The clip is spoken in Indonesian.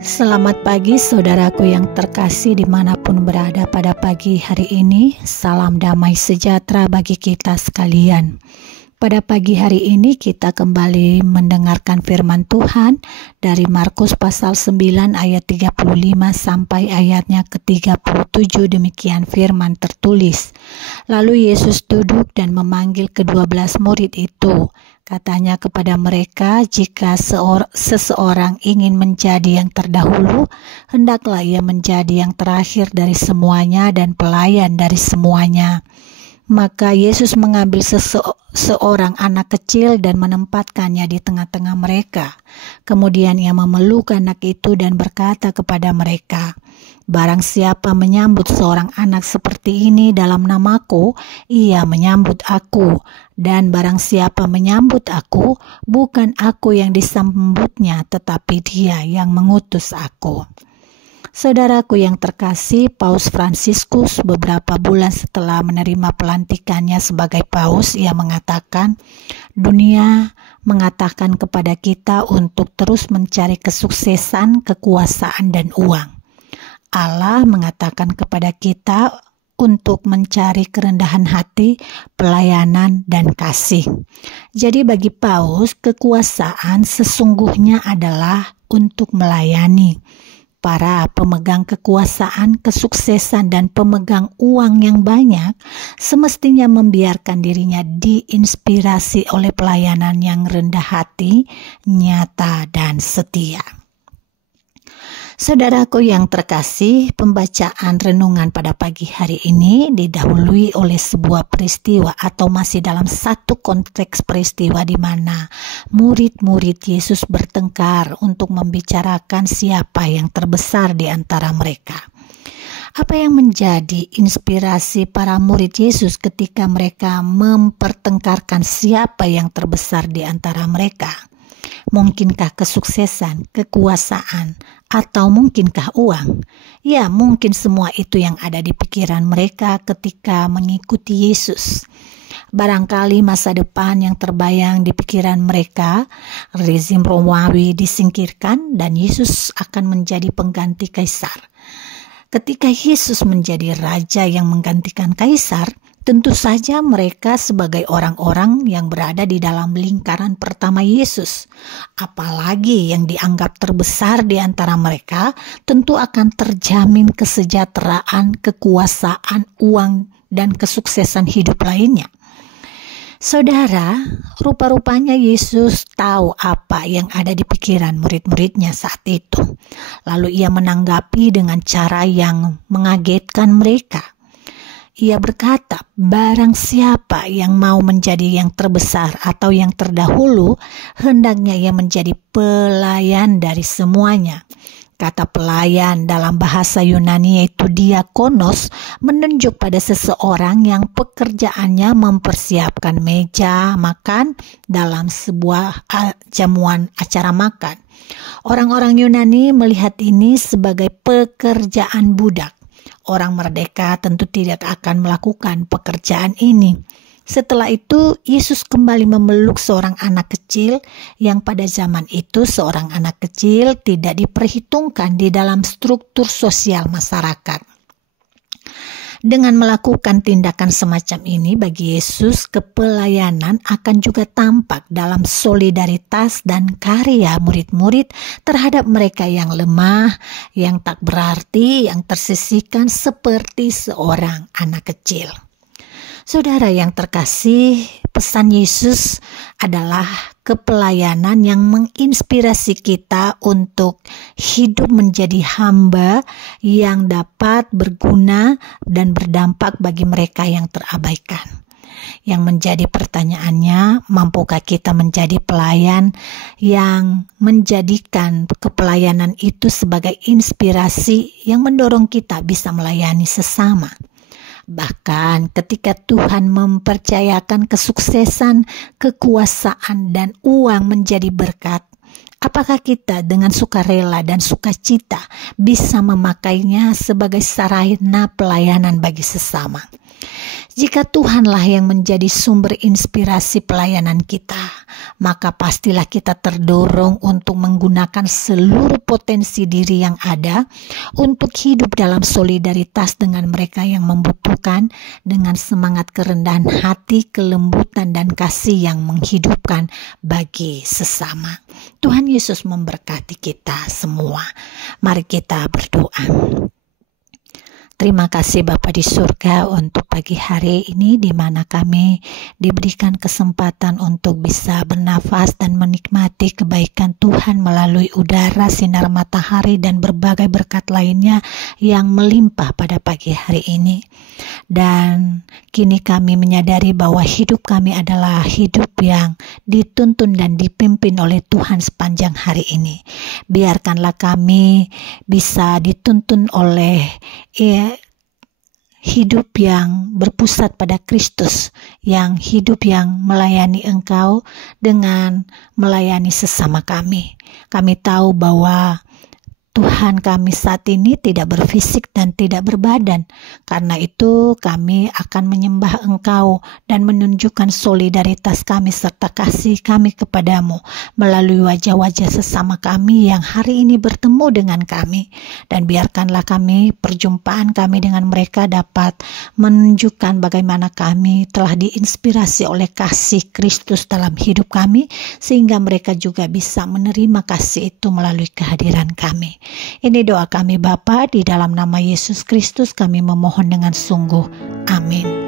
Selamat pagi saudaraku yang terkasih dimanapun berada pada pagi hari ini. Salam damai sejahtera bagi kita sekalian. Pada pagi hari ini kita kembali mendengarkan firman Tuhan dari Markus pasal 9 ayat 35 sampai ayatnya ke-37. Demikian firman tertulis. Lalu Yesus duduk dan memanggil ke-12 murid itu. Katanya kepada mereka, jika seseorang ingin menjadi yang terdahulu, hendaklah ia menjadi yang terakhir dari semuanya dan pelayan dari semuanya. Maka Yesus mengambil seorang anak kecil dan menempatkannya di tengah-tengah mereka. Kemudian ia memeluk anak itu dan berkata kepada mereka, "Barang siapa menyambut seorang anak seperti ini dalam namaku, ia menyambut aku. Dan barang siapa menyambut aku, bukan aku yang disambutnya, tetapi dia yang mengutus aku." Saudaraku yang terkasih, Paus Fransiskus beberapa bulan setelah menerima pelantikannya sebagai paus, ia mengatakan, dunia mengatakan kepada kita untuk terus mencari kesuksesan, kekuasaan, dan uang. Allah mengatakan kepada kita untuk mencari kerendahan hati, pelayanan, dan kasih. Jadi bagi paus, kekuasaan sesungguhnya adalah untuk melayani. Para pemegang kekuasaan, kesuksesan, dan pemegang uang yang banyak semestinya membiarkan dirinya diinspirasi oleh pelayanan yang rendah hati, nyata, dan setia. Saudaraku yang terkasih, pembacaan renungan pada pagi hari ini didahului oleh sebuah peristiwa atau masih dalam satu konteks peristiwa di mana murid-murid Yesus bertengkar untuk membicarakan siapa yang terbesar di antara mereka. Apa yang menjadi inspirasi para murid Yesus ketika mereka mempertengkarkan siapa yang terbesar di antara mereka? Mungkinkah kesuksesan, kekuasaan, atau mungkinkah uang? Ya, mungkin semua itu yang ada di pikiran mereka ketika mengikuti Yesus. Barangkali masa depan yang terbayang di pikiran mereka, rezim Romawi disingkirkan dan Yesus akan menjadi pengganti kaisar. Ketika Yesus menjadi raja yang menggantikan kaisar, tentu saja mereka sebagai orang-orang yang berada di dalam lingkaran pertama Yesus, apalagi yang dianggap terbesar di antara mereka, tentu akan terjamin kesejahteraan, kekuasaan, uang, dan kesuksesan hidup lainnya. Saudara, rupa-rupanya Yesus tahu apa yang ada di pikiran murid-muridnya saat itu. Lalu ia menanggapi dengan cara yang mengagetkan mereka. Ia berkata, barang siapa yang mau menjadi yang terbesar atau yang terdahulu, hendaknya ia menjadi pelayan dari semuanya. Kata pelayan dalam bahasa Yunani yaitu diakonos menunjuk pada seseorang yang pekerjaannya mempersiapkan meja makan dalam sebuah jamuan acara makan. Orang-orang Yunani melihat ini sebagai pekerjaan budak. Orang merdeka tentu tidak akan melakukan pekerjaan ini. Setelah itu, Yesus kembali memeluk seorang anak kecil yang pada zaman itu seorang anak kecil tidak diperhitungkan di dalam struktur sosial masyarakat. Dengan melakukan tindakan semacam ini bagi Yesus, kepelayanan akan juga tampak dalam solidaritas dan karya murid-murid terhadap mereka yang lemah, yang tak berarti, yang tersisihkan seperti seorang anak kecil. Saudara yang terkasih, pesan Yesus adalah kepelayanan yang menginspirasi kita untuk hidup menjadi hamba yang dapat berguna dan berdampak bagi mereka yang terabaikan. Yang menjadi pertanyaannya, mampukah kita menjadi pelayan yang menjadikan kepelayanan itu sebagai inspirasi yang mendorong kita bisa melayani sesama? Bahkan ketika Tuhan mempercayakan kesuksesan, kekuasaan, dan uang menjadi berkat, apakah kita dengan sukarela dan sukacita bisa memakainya sebagai sarana pelayanan bagi sesama? Jika Tuhanlah yang menjadi sumber inspirasi pelayanan kita, maka pastilah kita terdorong untuk menggunakan seluruh potensi diri yang ada untuk hidup dalam solidaritas dengan mereka yang membutuhkan, dengan semangat kerendahan hati, kelembutan dan kasih yang menghidupkan bagi sesama. Tuhan Yesus memberkati kita semua. Mari kita berdoa. Terima kasih Bapa di surga untuk pagi hari ini di mana kami diberikan kesempatan untuk bisa bernafas dan menikmati kebaikan Tuhan melalui udara, sinar matahari dan berbagai berkat lainnya yang melimpah pada pagi hari ini. Dan kini kami menyadari bahwa hidup kami adalah hidup yang dituntun dan dipimpin oleh Tuhan sepanjang hari ini. Biarkanlah kami bisa dituntun oleh hidup yang berpusat pada Kristus, yang hidup yang melayani Engkau dengan melayani sesama kami. Kami tahu bahwa Tuhan kami saat ini tidak berfisik dan tidak berbadan. Karena itu kami akan menyembah Engkau dan menunjukkan solidaritas kami serta kasih kami kepadamu melalui wajah-wajah sesama kami yang hari ini bertemu dengan kami. Dan biarkanlah kami, perjumpaan kami dengan mereka dapat menunjukkan bagaimana kami telah diinspirasi oleh kasih Kristus dalam hidup kami, sehingga mereka juga bisa menerima kasih itu melalui kehadiran kami. Ini doa kami Bapa, di dalam nama Yesus Kristus kami memohon dengan sungguh. Amin.